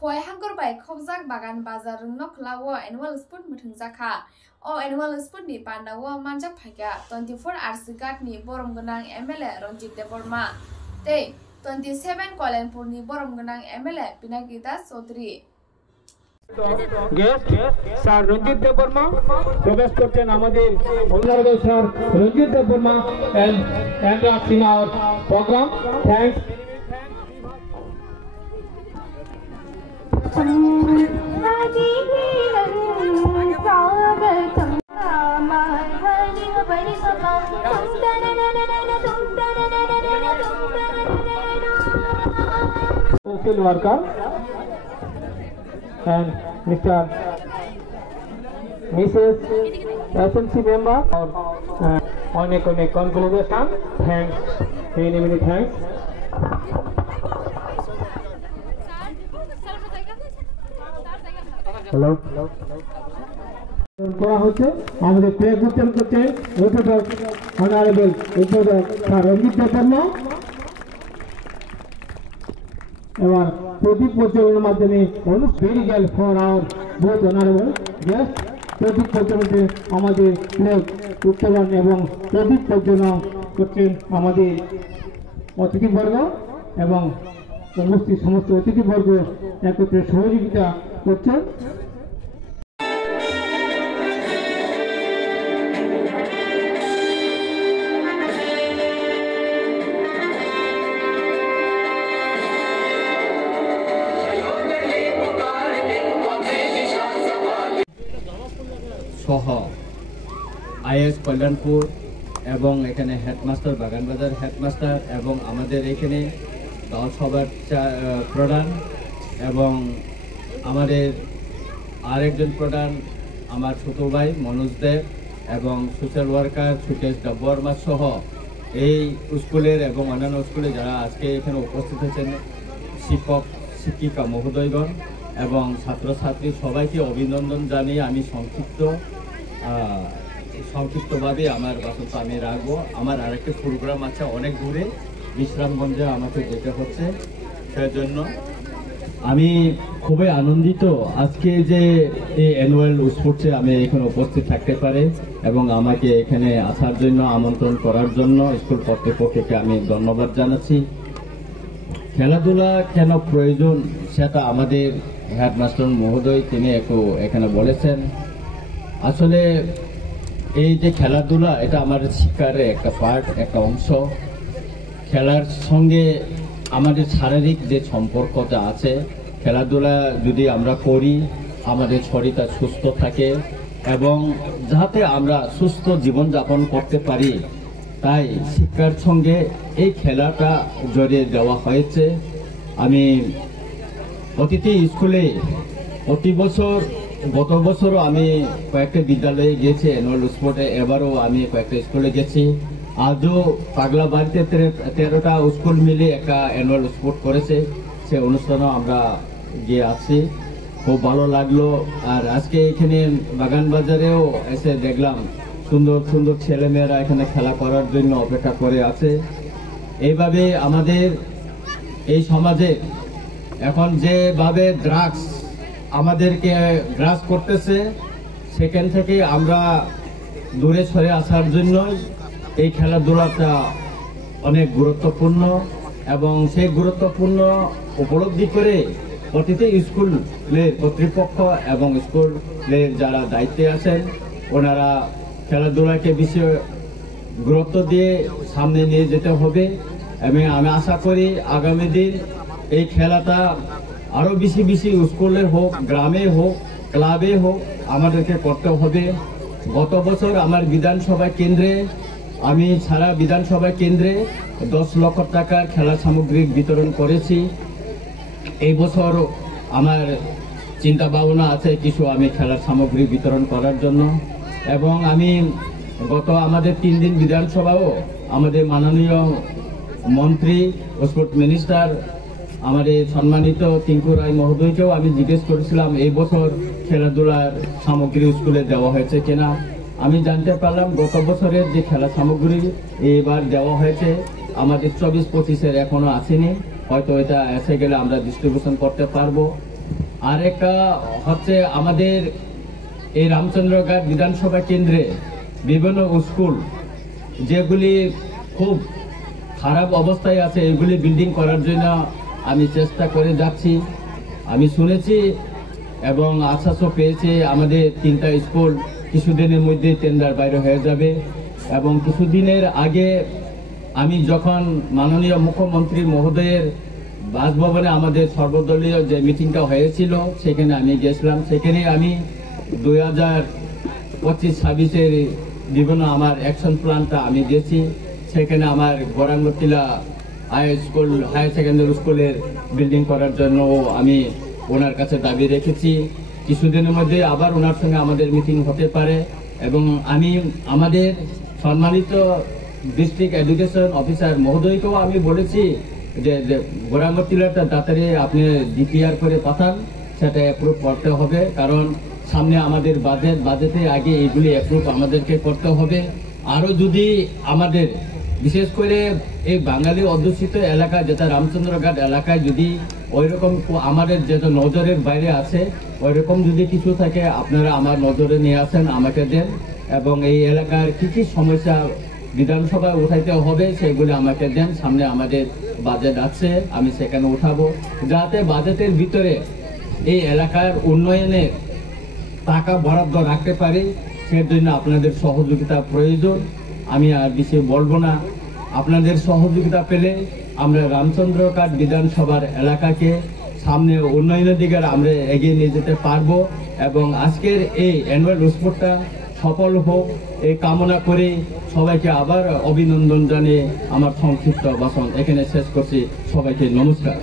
Khoi hangkor bai khobjak bagan bazar rungno khlawo annual sport muthung jakha. O annual sport ni pandawo manjak phaika 24 hours guard ni borom gonang MLA Ranjit Deborma tei 27 Kolenpur ni borom gonang MLA Pinaki Das Chaudhary. Guest Sir Ranjit Deborma প্রবেশ করছেন আমাদের honorable Sir Ranjit Deborma and in our program. Thanks. Social worker and Mr. Mrs. SMC member অনেক congratulations. Thanks. Many thanks. Hello. করা হচ্ছে আমাদের play করতে উদ্বোধক honourable উদ্বোধক স্যার রঞ্জিত দেববর্মা এবার প্রদীপ প্রজ্বলনের মাধ্যমে very well for our both honourable guest প্রদীপ প্রজ্বলনে আমাদের ফ্ল্যাগ উত্তোলন এবং প্রদীপ প্রজ্বলন করছেন আমাদের অতিথিবর্গ এবং উপস্থিত সমস্ত অতিথিবর্গ একত্রে সহযোগিতা করছেন। সহ আইএস কল্যাণপুর এবং এখানে হেডমাস্টার বাগানবাজার হেডমাস্টার এবং আমাদের এখানে সবার প্রধান এবং আমাদের আরেকজন প্রধান আমার ছোট ভাই মনোজ দেব এবং সোশ্যাল ওয়ার্কার সুকেশ দেববর্মা সহ এই স্কুলের এবং অন্যান্য স্কুলে যারা আজকে এখানে উপস্থিত হয়েছেন শিক্ষক শিক্ষিকা মহোদয়গণ এবং ছাত্রছাত্রী সবাইকে অভিনন্দন জানিয়ে আমি সংক্ষিপ্তভাবে আমার বক্তব্য আমি রাখবো। আমার আরেকটা প্রোগ্রাম আছে অনেক দূরে বিশ্রামগঞ্জে আমাকে যেতে হচ্ছে, সেজন্য আমি খুবই আনন্দিত আজকে যে এই অ্যানুয়াল স্পোর্টসে আমি এখানে উপস্থিত থাকতে পারি এবং আমাকে এখানে আসার জন্য আমন্ত্রণ করার জন্য স্কুল কর্তৃপক্ষকে আমি ধন্যবাদ জানাচ্ছি। খেলাধুলা কেন প্রয়োজন সেটা আমাদের হেডমাস্টার মহোদয় তিনি এখানে বলেছেন। আসলে এই যে খেলাধুলা এটা আমার শিক্ষার একটা পার্ট, একটা অংশ। খেলার সঙ্গে আমাদের শারীরিক যে সম্পর্কটা আছে, খেলাধুলা যদি আমরা করি আমাদের শরীরটা সুস্থ থাকে এবং যাতে আমরা সুস্থ জীবনযাপন করতে পারি, তাই শিক্ষার সঙ্গে এই খেলাটা জড়িয়ে দেওয়া হয়েছে। আমি প্রতিটি স্কুলে প্রতি বছর গত বছরও আমি কয়েকটা বিদ্যালয়ে গেছি অ্যানুয়াল স্পোর্টে, এবারও আমি কয়েকটা স্কুলে গেছি। আজও পাগলাবাড়িতে 13টা স্কুল মিলে একটা অ্যানুয়াল স্পোর্ট করেছে, সে অনুষ্ঠানেও আমরা গিয়ে আছি, খুব ভালো লাগলো। আর আজকে এখানে বাগানবাজারেও এসে দেখলাম সুন্দর সুন্দর ছেলেমেয়েরা এখানে খেলা করার জন্য অপেক্ষা করে আছে। এইভাবে আমাদের এই সমাজে এখন যেভাবে ড্রাগস আমাদেরকে গ্রাস করতেছে, সেখান থেকে আমরা দূরে সরে আসার জন্য এই খেলাধুলাটা অনেক গুরুত্বপূর্ণ এবং সেই গুরুত্বপূর্ণ উপলব্ধি করে প্রতিটি স্কুলের কর্তৃপক্ষ এবং স্কুলের যারা দায়িত্বে আছেন ওনারা খেলাধুলাকে বেশি গুরুত্ব দিয়ে সামনে নিয়ে যেতে হবে এবং আমি আশা করি আগামী দিন এই খেলাটা আরও বেশি স্কুলে হোক, গ্রামে হোক, ক্লাবে হোক আমাদেরকে করতে হবে। গত বছর আমার বিধানসভা কেন্দ্রে আমি সারা বিধানসভা কেন্দ্রে 10 লক্ষ টাকার খেলা সামগ্রী বিতরণ করেছি। এই বছর আমার চিন্তা ভাবনা আছে কিছু আমি খেলার সামগ্রী বিতরণ করার জন্য এবং আমি আমাদের 3 দিন বিধানসভাও আমাদের মাননীয় মন্ত্রী ও স্পোর্টস মিনিস্টার আমাদের সম্মানিত টিঙ্কু রায় মহোদয়কেও আমি জিজ্ঞেস করেছিলাম এই বছর খেলাধুলার সামগ্রী স্কুলে দেওয়া হয়েছে কিনা। আমি জানতে পারলাম গত বছরের যে খেলা সামগ্রী এবার দেওয়া হয়েছে, আমাদের 24-25-এর এখনো আসেনি, হয়তো এটা এসে গেলে আমরা ডিস্ট্রিবিউশন করতে পারবো। আর একটা হচ্ছে আমাদের এই রামচন্দ্রঘাট বিধানসভা কেন্দ্রে বিভিন্ন স্কুল যেগুলি খুব খারাপ অবস্থায় আছে, এগুলি বিল্ডিং করার জন্য আমি চেষ্টা করে যাচ্ছি। আমি শুনেছি এবং আশ্বাসও পেয়েছি আমাদের 3টা স্কুল কিছুদিনের মধ্যে টেন্ডার বাইরে হয়ে যাবে। এবং কিছুদিনের আগে আমি যখন মাননীয় মুখ্যমন্ত্রী মহোদয়ের বাসভবনে আমাদের সর্বদলীয় যে মিটিংটা হয়েছিল সেখানে আমি গেছিলাম। সেখানে আমি 2025-26-এর বিভিন্ন আমার অ্যাকশন প্ল্যানটা আমি দিয়েছি। সেখানে আমার গোরাঙ্গটিলা হায়ার সেকেন্ডারি স্কুলের বিল্ডিং করার জন্য আমি ওনার কাছে দাবি রেখেছি। কিছুদিনের মধ্যে আবার ওনার সঙ্গে আমাদের মিটিং হতে পারে এবং আমি আমাদের সম্মানিত ডিস্ট্রিক্ট এডুকেশন অফিসার মহোদয়কেও আমি বলেছি যে গোরাঙ্গটিলাটা তাড়াতাড়ি আপনি ডিপিআর করে পাঠান, সেটা অ্যাপ্রুভ করতে হবে। কারণ সামনে আমাদের বাজেটে আগে এগুলি অ্যাপ্রুভ আমাদেরকে করতে হবে। আরও যদি আমাদের বিশেষ করে এই বাঙালি অধ্যুষিত এলাকা যেটা রামচন্দ্রঘাট এলাকায় যদি ওইরকম আমাদের যেটা নজরের বাইরে আছে ওইরকম যদি কিছু থাকে আপনারা আমার নজরে নিয়ে আসেন, আমাকে দেন এবং এই এলাকার কি সমস্যা বিধানসভায় উঠাইতে হবে সেগুলি আমাকে দেন। সামনে আমাদের বাজেট আছে, আমি সেখানে উঠাবো যাতে বাজেটের ভিতরে এই এলাকার উন্নয়নে টাকা বরাদ্দ রাখতে পারি। সেজন্য আপনাদের সহযোগিতা প্রয়োজন। আমি আর বেশি বলবো না। আপনাদের সহযোগিতা পেলে আমরা রামচন্দ্রঘাট বিধানসভার এলাকাকে সামনে উন্নয়নের দিকে আমরা এগিয়ে নিয়ে যেতে পারবো এবং আজকের এই অ্যানুয়াল স্পোর্টটা সফল হোক এই কামনা করে সবাইকে আবার অভিনন্দন জানিয়ে আমার সংক্ষিপ্ত ভাষণ এখানে শেষ করছি। সবাইকে নমস্কার।